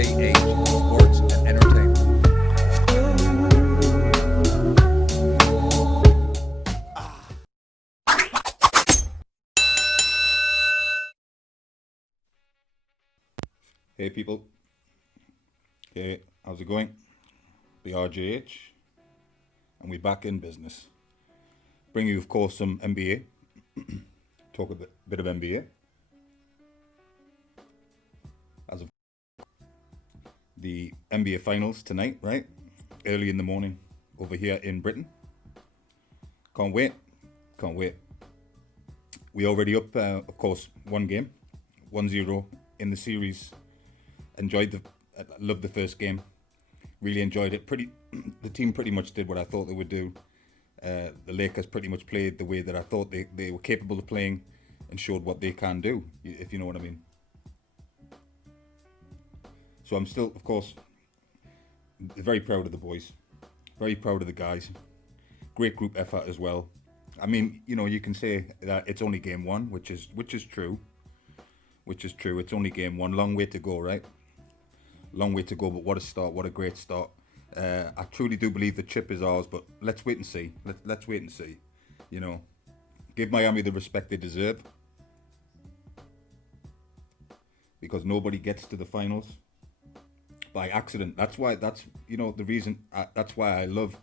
RJH Sports and Entertainment. Hey people, hey, how's it going? The RJH, and we're back in business. Bring you, of course, some NBA. Talk a bit of NBA. As of the NBA Finals tonight, right? Early in the morning over here in Britain. Can't wait. Can't wait. We already up, of course, one game, 1-0 in the series. Loved the first game. Really enjoyed it. The team pretty much did what I thought they would do. The Lakers pretty much played the way that I thought they were capable of playing and showed what they can do, if you know what I mean. So I'm still, of course, very proud of the boys. Very proud of the guys. Great group effort as well. I mean, you can say that it's only game one, which is true. Which is true. It's only game one. Long way to go, right? Long way to go, but what a start. What a great start. I truly do believe the chip is ours, but let's wait and see. Let's wait and see. Give Miami the respect they deserve, because nobody gets to the finals by accident. That's the reason. That's why I love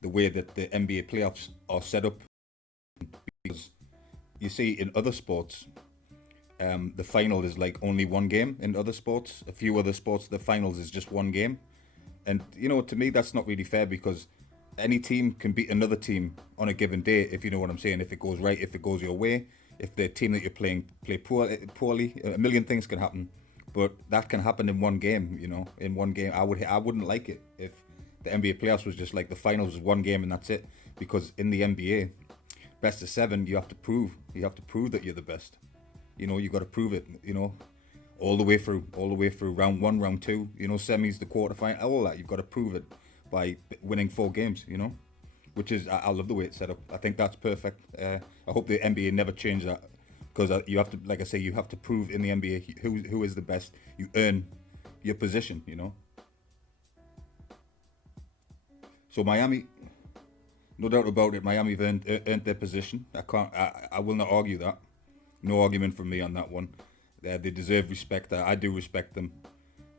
the way that the NBA playoffs are set up. Because you see, in other sports, the final is like only one game. In other sports, a few other sports, the finals is just one game. And to me, that's not really fair, because any team can beat another team on a given day, if you know what I'm saying. If it goes right, if it goes your way, if the team that you're playing play poorly, a million things can happen. But that can happen in one game. In one game, I wouldn't like it if the NBA playoffs was just like the finals was one game and that's it. Because in the NBA, best of seven, you have to prove that you're the best. You got to prove it. All the way through round one, round two, semis, the quarterfinal, all that. You've got to prove it by winning 4 games, which is, I love the way it's set up. I think that's perfect. I hope the NBA never change that, because you have to, like I say, you have to prove in the NBA who is the best. You earn your position, So Miami, no doubt about it, Miami have earned their position. I will not argue that. No argument from me on that one. They deserve respect. I do respect them.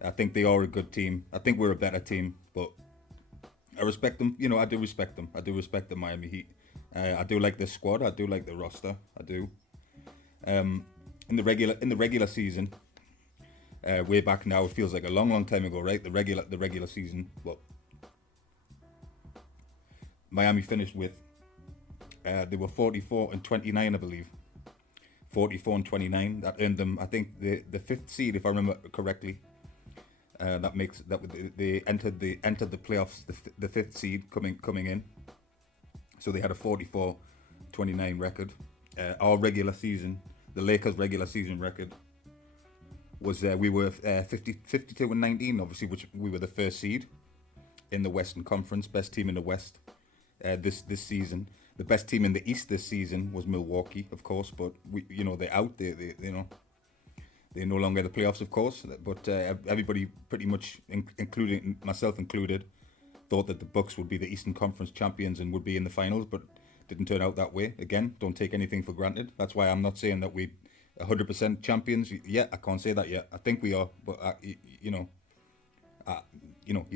I think they are a good team. I think we're a better team, but I respect them. I do respect them. I do respect the Miami Heat. I do like the squad. I do like the roster. I do. In the regular season, way back now, it feels like a long time ago, right? The regular season, but Miami finished with they were 44-29, I believe. 44-29. That earned them, I think, the 5th seed, if I remember correctly. They entered the playoffs, the 5th seed coming in. So they had a 44-29 record. Our regular season, the Lakers' regular season record was we were 52-19, obviously, which we were the 1st seed in the Western Conference, best team in the West this season. The best team in the East this season was Milwaukee, of course, but they're out. They're no longer in the playoffs, of course. But everybody, pretty much, including myself included, thought that the Bucks would be the Eastern Conference champions and would be in the finals, but didn't turn out that way. Again, don't take anything for granted. That's why I'm not saying that we 100% champions yet. I can't say that yet. I think we are, but you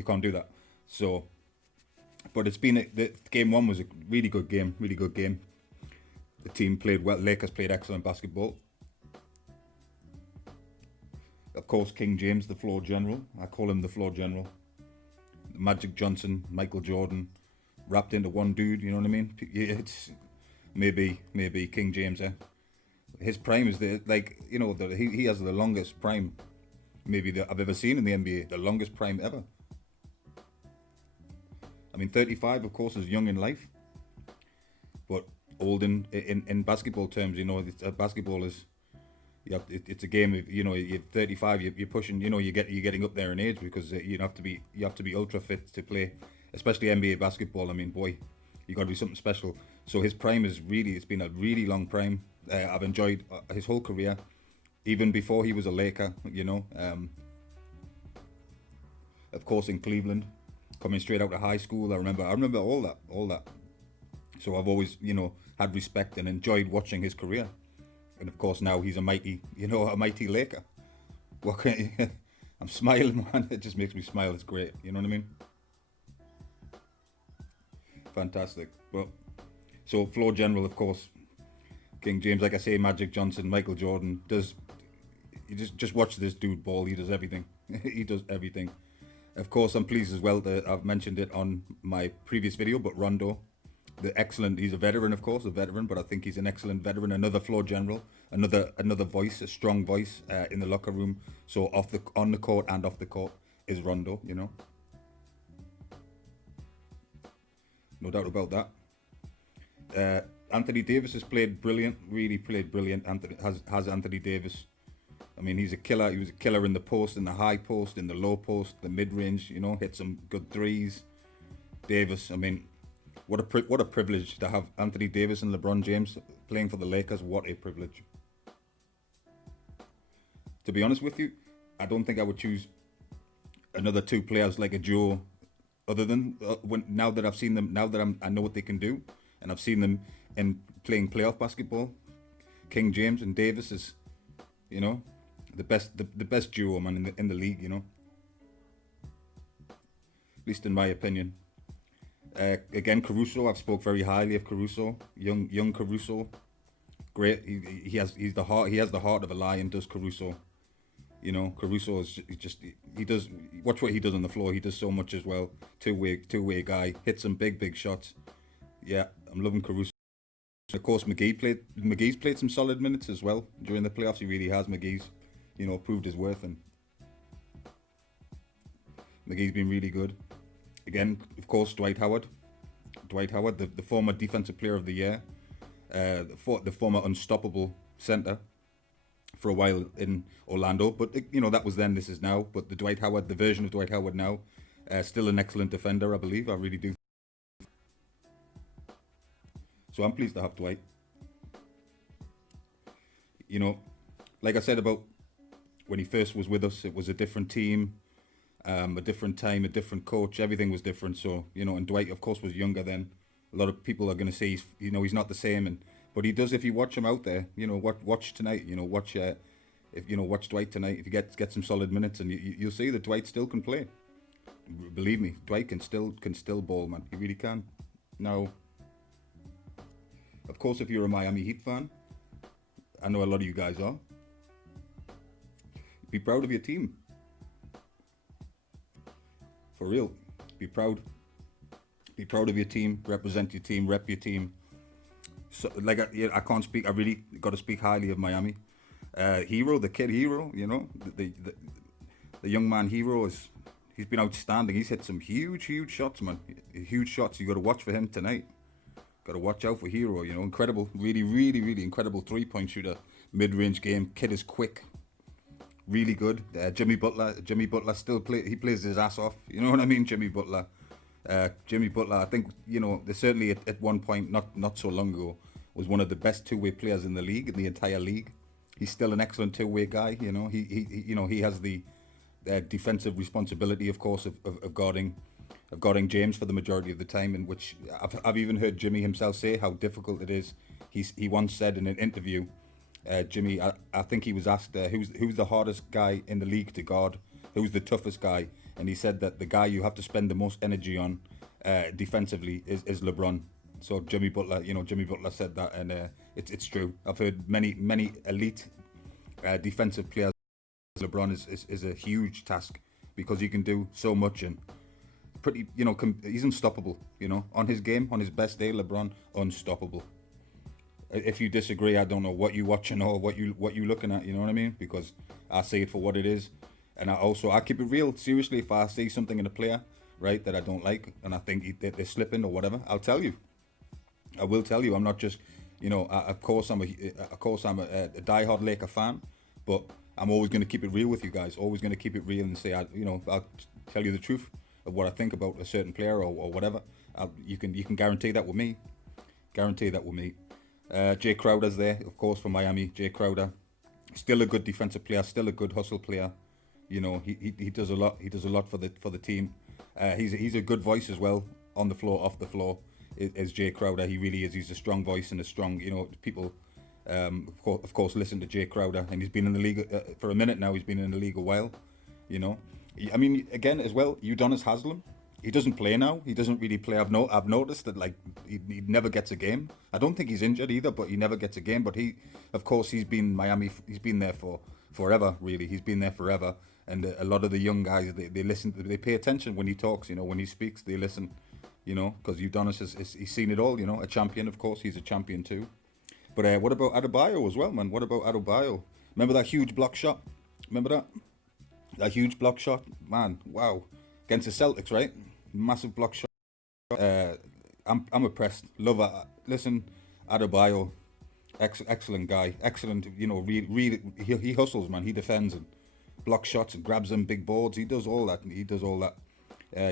can't do that. So. But it's been the game one was a really good game. The team played well. Lakers played excellent basketball. Of course, King James, the floor general. I call him the floor general. Magic Johnson, Michael Jordan, wrapped into one dude. You know what I mean? It's maybe King James. His prime is he has the longest prime maybe that I've ever seen in the NBA. The longest prime ever. I mean, 35, of course, is young in life, but old in basketball terms. Basketball is, it's a game of, you're 35, you're pushing, you're getting up there in age, because you have to be ultra fit to play, especially NBA basketball. I mean, boy, you got to be something special. So his prime it's been a really long prime. I've enjoyed his whole career, even before he was a Laker. of course, in Cleveland, coming straight out of high school. I remember all that. So I've always, had respect and enjoyed watching his career. And of course, now he's a mighty Laker. What can you, I'm smiling, man. It just makes me smile. It's great. You know what I mean? Fantastic. Well, so floor general, of course, King James, like I say, Magic Johnson, Michael Jordan. You just watch this dude ball. He does everything. He does everything. Of course, I'm pleased as well that I've mentioned it on my previous video, but Rondo, he's a veteran, of course, but I think he's an excellent veteran. Another floor general, another voice, a strong voice in the locker room. So on the court and off the court is Rondo, no doubt about that. Anthony Davis has played brilliant, really played brilliant. Has Anthony Davis. I mean, he's a killer. He was a killer in the post, in the high post, in the low post, the mid-range, hit some good threes. Davis, I mean, what a privilege to have Anthony Davis and LeBron James playing for the Lakers. What a privilege. To be honest with you, I don't think I would choose another two players like a duo, other than now that I've seen them, now that I know what they can do, and I've seen them in playing playoff basketball. King James and Davis is, the best duo, man, in the league, At least in my opinion. Again, Caruso. I've spoke very highly of Caruso. Young Caruso, great. He has the heart of a lion. Does Caruso? Caruso is he does. Watch what he does on the floor. He does so much as well. Two-way guy. Hits some big shots. Yeah, I'm loving Caruso. Of course, McGee's played some solid minutes as well during the playoffs. He really has. McGee's, proved his worth, and McGee's been really good. Again, of course, Dwight Howard, the former Defensive Player of the Year, the former unstoppable center for a while in Orlando. But that was then. This is now. But the version of Dwight Howard now, still an excellent defender, I believe. I really do. So I'm pleased to have Dwight. Like I said about when he first was with us, it was a different team, a different time, a different coach. Everything was different. So, and Dwight, of course, was younger then. A lot of people are going to say, he's not the same. But he does, if you watch him out there, watch tonight, watch Dwight tonight. If you get some solid minutes, and you'll see that Dwight still can play. Believe me, Dwight can still ball, man. He really can. Now, of course, if you're a Miami Heat fan, I know a lot of you guys are, be proud of your team. For real. Be proud. Be proud of your team. Represent your team. Rep your team. So, I can't speak. I really got to speak highly of Miami. Hero, the kid Hero. The young man Hero he's been outstanding. He's hit some huge shots, man. Huge shots. You got to watch for him tonight. Got to watch out for Hero. Incredible. Really incredible 3-point shooter. Mid-range game. Kid is quick. Really good. Jimmy Butler still plays his ass off. You know what I mean? Jimmy Butler, I think, they certainly at one point, not so long ago, was one of the best two-way players in the entire league. He's still an excellent two-way guy. He has the defensive responsibility, of course, of guarding James for the majority of the time, in which I've even heard Jimmy himself say how difficult it is. He once said in an interview, Jimmy, I think he was asked who's the hardest guy in the league to guard, who's the toughest guy, and he said that the guy you have to spend the most energy on defensively is LeBron. So Jimmy Butler said that, and it's true. I've heard many elite defensive players. LeBron is a huge task because he can do so much, and pretty, he's unstoppable. On his game, on his best day, LeBron unstoppable. If you disagree, I don't know what you're watching or what you looking at. You know what I mean? Because I say it for what it is, and I keep it real. Seriously, if I see something in a player, right, that I don't like, and I think they're slipping or whatever, I'll tell you. I will tell you. I'm not just, of course I'm a diehard Laker fan, but I'm always going to keep it real with you guys. Always going to keep it real and say, I'll tell you the truth of what I think about a certain player or whatever. You can guarantee that with me. Guarantee that with me. Jay Crowder's there, of course, from Miami. Jay Crowder, still a good defensive player, still a good hustle player. You know, he does a lot. He does a lot for the team. He's a good voice as well on the floor, off the floor. Is Jay Crowder? He really is. He's a strong voice and a strong. You know, people, of course, listen to Jay Crowder, and he's been in the league for a minute now. He's been in the league a while. You know, I mean, again as well, Udonis Haslem. He doesn't play now. He doesn't really play. I've noticed that like he never gets a game. I don't think he's injured either, but he never gets a game. But of course, he's been Miami. He's been there for forever. Really, he's been there forever. And a lot of the young guys, they listen. They pay attention when he talks. You know, when he speaks, they listen. You know, because Udonis he's seen it all. You know, a champion. Of course, he's a champion too. But what about Adebayo as well, man? What about Adebayo? Remember that huge block shot? Remember that? That huge block shot, man. Wow, against the Celtics, right? Massive block shot. I'm impressed. Love it. Listen, Adebayo, excellent guy. Excellent. You know, really, he hustles, man. He defends and blocks shots and grabs them big boards. He does all that. He does all that.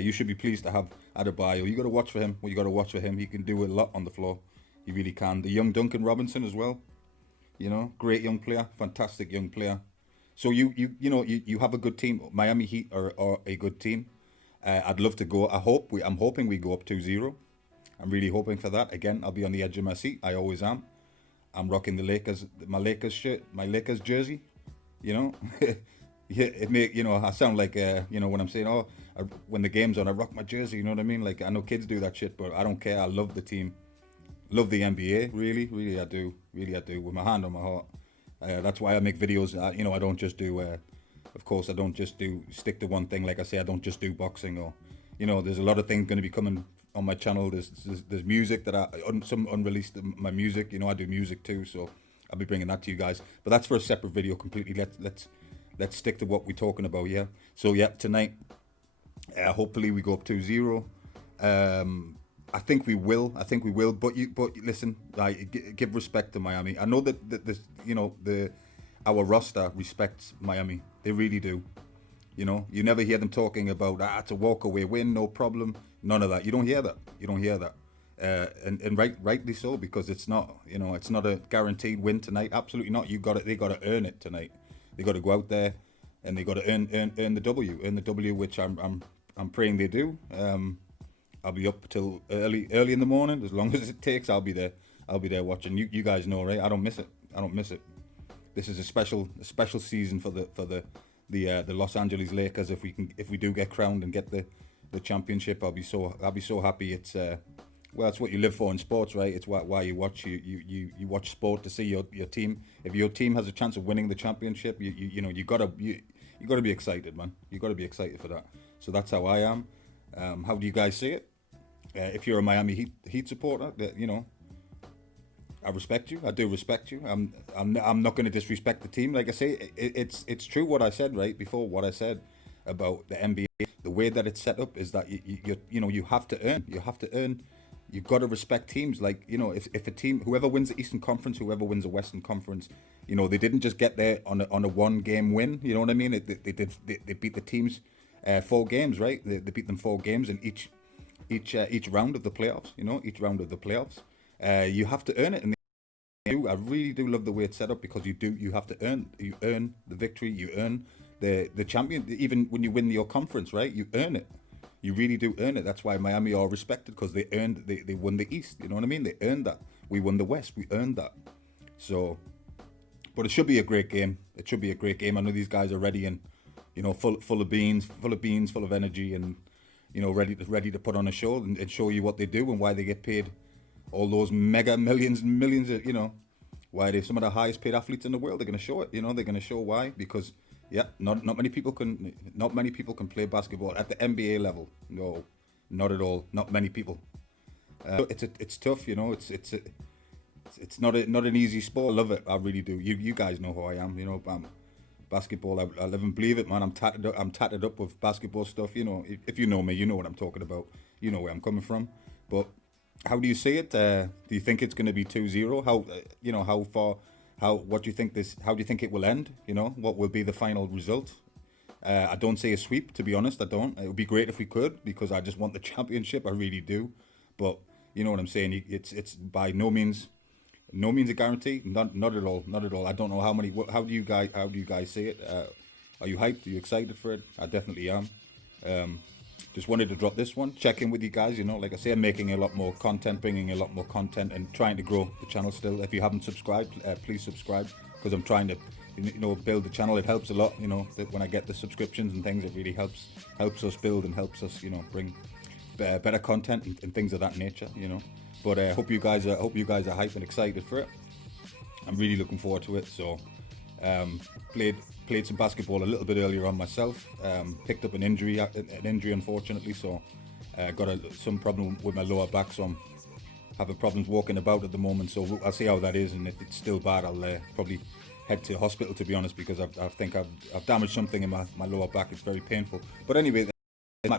You should be pleased to have Adebayo. You got to watch for him. Well, you got to watch for him. He can do a lot on the floor. He really can. The young Duncan Robinson as well. You know, great young player. Fantastic young player. So you have a good team. Miami Heat are a good team. I'd love to go. I'm hoping we go up 2-0. I'm really hoping for that. Again, I'll be on the edge of my seat. I always am. I'm rocking my Lakers shirt, my Lakers jersey. You know, yeah, I sound like when I'm saying when the game's on, I rock my jersey. You know what I mean? Like I know kids do that shit, but I don't care. I love the team, love the NBA. Really, really, I do. Really, I do. With my hand on my heart. That's why I make videos. I don't just do. Of course, I don't just stick to one thing. Like I say, I don't just do boxing or, there's a lot of things going to be coming on my channel. There's music that some unreleased my music. I do music too, so I'll be bringing that to you guys. But that's for a separate video completely. Let's stick to what we're talking about. Yeah. So yeah, tonight, hopefully we go up 2-0. I think we will. But listen, give respect to Miami. I know that this, our roster respects Miami. They really do. You never hear them talking about it's a walk away win, no problem. None of that. You don't hear that. And rightly so, because it's not. It's not a guaranteed win tonight. Absolutely not. They got to earn it tonight. They got to go out there, and they got to earn the W, which I'm praying they do. I'll be up till early in the morning, as long as it takes. I'll be there watching. You guys know, right? I don't miss it. This is a special season for the Los Angeles Lakers. If we do get crowned and get the championship, I'll be so happy. It's it's what you live for in sports, right? It's why you watch you watch sport, to see your team. If your team has a chance of winning the championship, you gotta be excited, man. You gotta be excited for that. So that's how I am. How do you guys see it? If you're a Miami Heat supporter, I respect you. I do respect you. I'm not going to disrespect the team. Like I say, it's true what I said right before. What I said about the NBA, the way that it's set up is that you have to earn. You have to earn. You've got to respect teams. Like if a team, whoever wins the Eastern Conference, whoever wins the Western Conference, they didn't just get there on a 1-game win. You know what I mean? They beat the teams 4 games, right? They beat them 4 games in each round of the playoffs. Each round of the playoffs. You have to earn it. I really do love the way it's set up, because you have to earn the victory, you earn the champion. Even when you win your conference, right, you earn it. You really do earn it. That's why Miami are respected, because they won the East. You know what I mean? They earned that. We won the West. We earned that. So, but it should be a great game. I know these guys are ready and full of beans, full of energy, and ready to put on a show and show you what they do and why they get paid all those mega millions and millions of, why they're some of the highest paid athletes in the world. They're going to show it. They're going to show why, because not many people can play basketball at the NBA level. No, not at all. Not many people. It's tough. It's not an easy sport. I love it. I really do. You guys know who I am. Basketball, I live and believe it, man. I'm tatted up with basketball stuff. If you know me, you know what I'm talking about. You know where I'm coming from. But how do you see it? Do you think it's going to be 2-0? What do you think how do you think it will end? What will be the final result? I don't say a sweep, to be honest. I don't. It would be great if we could, because I just want the championship. I really do. But you know what I'm saying? It's by no means a guarantee. Not at all. I don't know how do you guys see it? Are you hyped? Are you excited for it? I definitely am. Just wanted to drop this one, check in with you guys. Like I say, I'm making a lot more content, bringing a lot more content, and trying to grow the channel still. If you haven't subscribed, please subscribe, because I'm trying to, build the channel. It helps a lot, that when I get the subscriptions and things, it really helps us build and helps us, bring better content and things of that nature, But I hope you guys are hyped and excited for it. I'm really looking forward to it. So, played some basketball a little bit earlier on myself. Picked up an injury unfortunately. So, got some problem with my lower back. So I'm having problems walking about at the moment. So I'll see how that is, and if it's still bad, I'll probably head to hospital, to be honest, because I think I've damaged something in my lower back. It's very painful. But anyway, that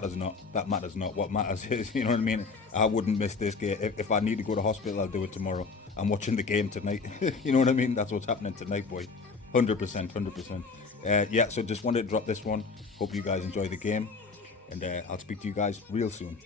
matters not. What matters is, you know what I mean? I wouldn't miss this game. If I need to go to hospital, I'll do it tomorrow. I'm watching the game tonight. You know what I mean? That's what's happening tonight, boy. 100%. Yeah, so just wanted to drop this one. Hope you guys enjoy the game, and I'll speak to you guys real soon.